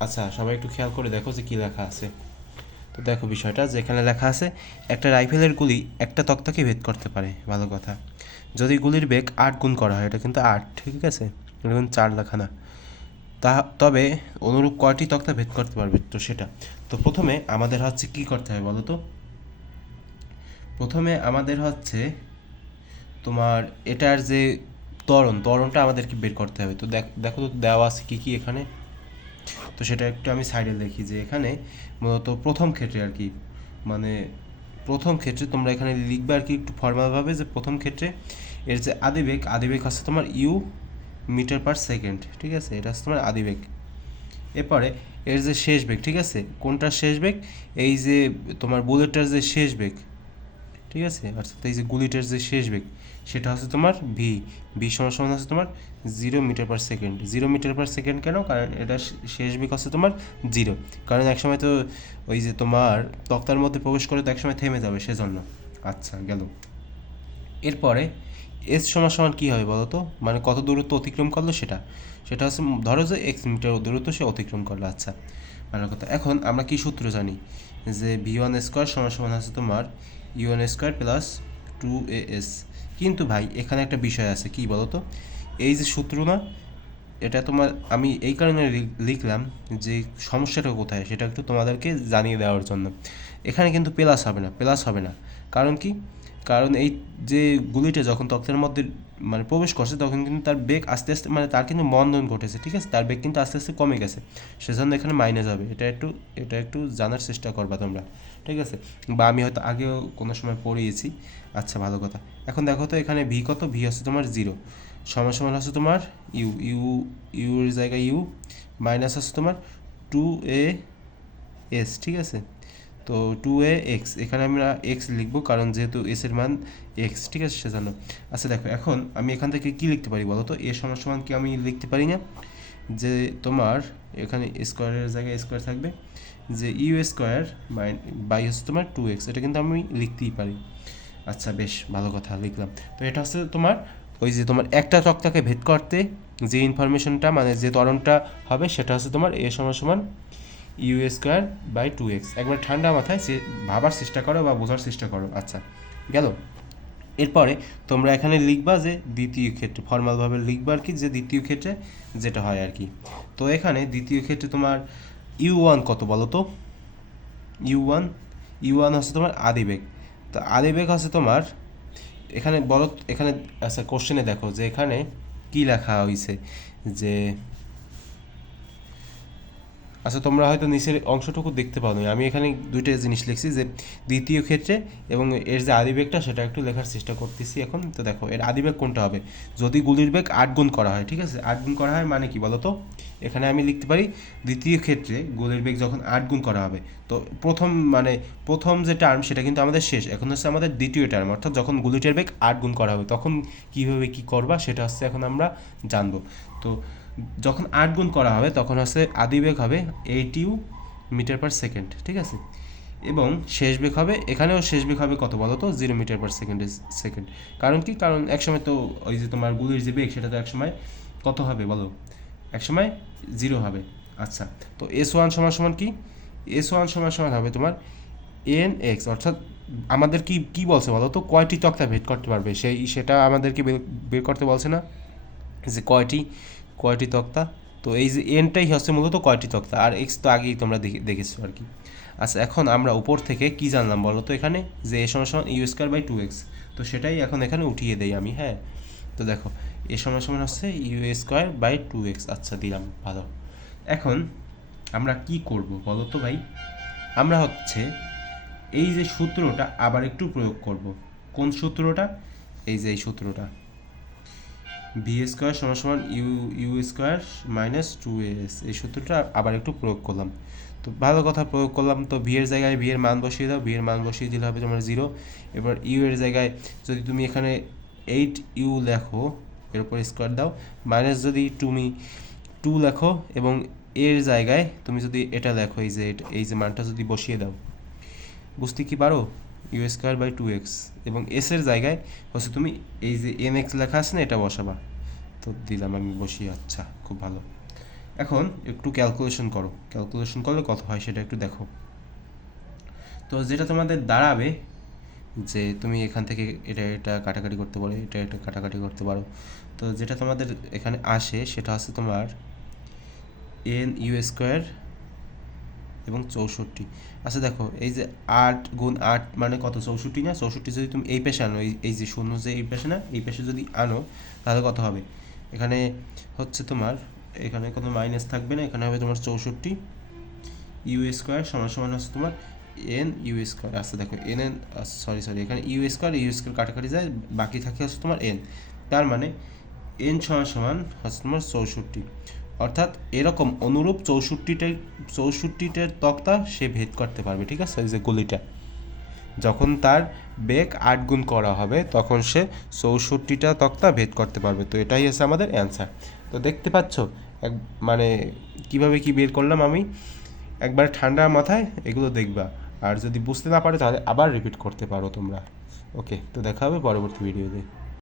আচ্ছা সবাই একটু খেয়াল করে দেখো যে কী লেখা আছে। তো দেখো বিষয়টা যেখানে লেখা আছে, একটা রাইফেলের গুলি একটা তক্তাকে ভেদ করতে পারে, ভালো কথা। যদি গুলির বেগ আট গুণ করা হয়, এটা কিন্তু আট, ঠিক আছে? এটা কিন্তু চার লেখা না। তা, তবে অনুরূপ কয়টি তক্তা ভেদ করতে পারবে? তো সেটা। তো প্রথমে আমাদের হচ্ছে কি করতে হবে বলো তো? প্রথমে আমাদের হচ্ছে তোমার এটার যে ত্বরণ, ত্বরণটা আমাদেরকে বের করতে হবে। তো দেখ- দেখো তো দেওয়া আছে কী কী এখানে? তো সেটা একটু আমি সাইডে লিখি যে এখানে মূলত প্রথম ক্ষেত্রে আর কি মানে প্রথম ক্ষেত্রে তোমরা এখানে লিখবে আর কি একটু ফর্মালভাবে যে প্রথম ক্ষেত্রে এর যে আদিবেগ আদিবেগ হচ্ছে তোমার ইউ মিটার পার সেকেন্ড, ঠিক আছে? এটা হচ্ছে তোমার আদিবেগ। এরপরে এর যে শেষ বেগ, ঠিক আছে? কোনটার শেষ বেগ? এই যে তোমার বুলেটটার যে শেষ বেগ ঠিক আছে? অর্থাৎ এই যে গুলিটার যে শেষ বেগ, সেটা হচ্ছে তোমার ভি ভি সমান সমান হচ্ছে তোমার zero metre per second zero metre per second কেন? কারণ এটা শেষ বেগ হচ্ছে তোমার জিরো কারণ একসময় তো ওই যে তোমার তক্তার মধ্যে প্রবেশ করে তো একসময় থেমে যাবে, সেজন্য। আচ্ছা গেল। এরপরে এস সমান সমান কী হবে বলো তো? মানে কত দূরত্ব অতিক্রম করল সেটা? সেটা হচ্ছে ধরো যে এক্স মিটার দূরত্ব সে অতিক্রম করল আচ্ছা। ভালো কথা, এখন আমরা কি সূত্র জানি? যে ভি ওয়ান স্কোয়ার সমান সমান আছে তোমার UN square plus two a s. কিন্তু ভাই, এখানে একটা বিষয় আছে, কি বলো তো এই যে সূত্র না, এটা তোমার, আমি এই কারণে লিখলাম যে সমস্যাটা কোথায়, সেটা একটু তোমাদেরকে জানিয়ে দেওয়ার জন্য। এখানে কিন্তু প্লাস হবে না প্লাস হবে না। কারণ কি? কারণ এই যে গুলিটা যখন তক্তের মধ্যে মানে প্রবেশ করছে, তখন কিন্তু তার বেগ আস্তে আস্তে মানে তার কিন্তু মন্দন ঘটেছে, ঠিক আছে? তার বেগ কিন্তু আস্তে আস্তে কমে গেছে। সেজন্য এখানে মাইনাস হবে। এটা একটু এটা একটু জানার চেষ্টা করবা তোমরা, ঠিক আছে? বা আমি হয়তো আগেও কোনো সময় পড়িয়েছি। আচ্ছা ভালো কথা। এখন দেখো তো এখানে ভি কত? ভি হচ্ছে তোমার জিরো সমান সমান হচ্ছে তোমার ইউ ইউ ইউর জায়গায় ইউ মাইনাস হচ্ছে তোমার টু এ এস ঠিক আছে? তো টু এ এক্স এখানে আমরা এক্স লিখব কারণ যেহেতু এস এর মান এক্স ঠিক আছে সেজন্য। আচ্ছা দেখো, এখন আমি এখান থেকে কি লিখতে পারি বলো তো এ সমান সমান কি আমি লিখতে পারি না? যে তোমার এখানে স্কোয়ারের জায়গায় স্কোয়ার থাকবে, যে ইউ স্কোয়ার মাইন বাই হচ্ছে তোমার টু এক্স এটা কিন্তু আমি লিখতেই পারি। আচ্ছা বেশ, ভালো কথা, লিখলাম। তো এটা হচ্ছে তোমার ওই যে তোমার একটা তক্তাকে ভেদ করতে যে ইনফরমেশনটা মানে যে ত্বরণটা হবে, সেটা হচ্ছে তোমার এ সমান সমান u square by two x. একবার ঠান্ডা মাথায় সে ভাবার চেষ্টা করো বা বোঝার চেষ্টা করো। আচ্ছা গেল। এরপরে তোমরা এখানে লিখবা যে দ্বিতীয় ক্ষেত্রে, ফর্মালভাবে লিখবা আর কি যে দ্বিতীয় ক্ষেত্রে যেটা হয় আর কি। তো এখানে দ্বিতীয় ক্ষেত্রে তোমার ইউ ওয়ান কত বলো তো? ইউ ওয়ান ইউ ওয়ান হচ্ছে তোমার আদিবেগ তো আদিবেগ হচ্ছে তোমার, এখানে বলো, এখানে আচ্ছা কোশ্চেনে দেখো যে এখানে কি লেখা হয়েছে যে আচ্ছা তোমরা হয়তো নিচের অংশটুকু দেখতে পাও আমি এখানে দুইটা জিনিস লিখছি, যে দ্বিতীয় ক্ষেত্রে এবং এর যে আদিবেগটা সেটা একটু লেখার চেষ্টা করতেছি এখন। তো দেখো, এর আদিবেগ কোনটা হবে? যদি গুলির বেগ আট গুণ করা হয়, ঠিক আছে? আট গুণ করা হয় মানে কি বলো তো? এখানে আমি লিখতে পারি, দ্বিতীয় ক্ষেত্রে গুলির বেগ যখন আট গুণ করা হবে, তো প্রথম মানে প্রথম যে টার্ম সেটা কিন্তু আমাদের শেষ। এখন হচ্ছে আমাদের দ্বিতীয় টার্ম অর্থাৎ যখন গুলিটার বেগ আট গুণ করা হবে, তখন কীভাবে কী করবা, সেটা হচ্ছে এখন আমরা জানব। তো যখন আট গুণ করা হবে, তখন হচ্ছে আদি আদিবেগ হবে eight u metre per second ঠিক আছে? এবং শেষ বেগ হবে, এখানেও শেষ বেগ হবে কত বলো তো zero metre per second second কারণ কি? কারণ একসময় তো ওই যে তোমার গুলির যে বেগ, সেটা তো একসময় কত হবে বলো? একসময় জিরো হবে। আচ্ছা তো এস ওয়ান সমান সমান কি? এস ওয়ান সমান সমান হবে তোমার এন এক্স অর্থাৎ আমাদের কি কি বলছে বলো তো? কয়টি তক্তা ভেদ করতে পারবে? সেই, সেটা আমাদেরকে বের করতে বলছে না যে কয়টি কয়টি তক্তা? তো এই যে এনটাই হচ্ছে মূলত কয়টি তক্তা? আর এক্স তো আগেই তোমরা দেখে দেখেছ আর কি। আচ্ছা এখন আমরা উপর থেকে কি জানলাম বলো তো এখানে? যে এ সমান সমান u square by two x তো সেটাই এখন এখানে উঠিয়ে দেই আমি হ্যাঁ? তো দেখো এ সমান সমান হচ্ছে u square by two x আচ্ছা দিলাম, ভালো। এখন আমরা কি করব বলো তো ভাই? আমরা হচ্ছে এই যে সূত্রটা আবার একটু প্রয়োগ করব। কোন সূত্রটা? এই যে এই সূত্রটা। বি স্কোয়ার সমান সমান u u square minus two s. এই সূত্রটা আবার একটু প্রয়োগ করলাম। তো ভালো কথা প্রয়োগ করলাম। তো ভি এর জায়গায় ভি এর মান বসিয়ে দাও। ভি এর মান বসিয়ে দিলে হবে তোমার জিরো। এবার ইউ এর জায়গায় যদি তুমি এখানে এইট ইউ লেখো, এর উপর স্কোয়ার দাও, মাইনাস যদি তুমি টু লেখো এবং এর জায়গায় তুমি যদি এটা লেখো, এই যে এই যে মানটা যদি বসিয়ে দাও। বুঝতে কি পারো? U square by two x এবং এস এর জায়গায় হচ্ছে তুমি এই যে এন এক্স লেখা আছে না, এটা বসাবা। তো দিলাম আমি বসিয়ে আচ্ছা খুব ভালো। এখন একটু ক্যালকুলেশন করো। ক্যালকুলেশন করলে কত হয় সেটা একটু দেখো। তো যেটা তোমাদের দাঁড়াবে যে তুমি এখান থেকে এটা এটা কাটাকাটি করতে পারো, এটা এটা কাটাকাটি করতে পারো। তো যেটা তোমাদের এখানে আসে সেটা হচ্ছে তোমার এন ইউ স্কোয়ার এবং চৌষট্টি। আচ্ছা দেখো, এই যে আট গুণ আট মানে কত? চৌষট্টি না? চৌষট্টি যদি তুমি এই পেশে আনো, এই যে শূন্য যে এই পেশে না, এই পেশে যদি আনো, তাহলে কত হবে? এখানে হচ্ছে তোমার, এখানে কোনো মাইনাস থাকবে না? এখানে হবে তোমার চৌষট্টি। ইউ স্কোয়ার সমান সমান হচ্ছে তোমার এন ইউ স্কোয়ার আচ্ছা দেখো এন এন সরি সরি এখানে ইউ স্কোয়ার ইউ স্কোয়ার কাটাকাটি যায়, বাকি থাকে হচ্ছে তোমার এন তার মানে এন সমান সমান হচ্ছে তোমার চৌষট্টি। অর্থাৎ এরকম অনুরূপ চৌষট্টিটাই চৌষট্টিটার তক্তা সে ভেদ করতে পারবে, ঠিক আছে? এই যে গুলিটা। যখন তার বেগ আট গুণ করা হবে, তখন সে চৌষট্টিটা তক্তা ভেদ করতে পারবে। তো এটাই হচ্ছে আমাদের অ্যান্সার তো দেখতে পাচ্ছ, এক মানে কীভাবে কি বের করলাম আমি? একবার ঠান্ডা মাথায় এগুলো দেখবা। আর যদি বুঝতে না পারো, তাহলে আবার রিপিট করতে পারো তোমরা। ওকে তো দেখা হবে পরবর্তী ভিডিওতে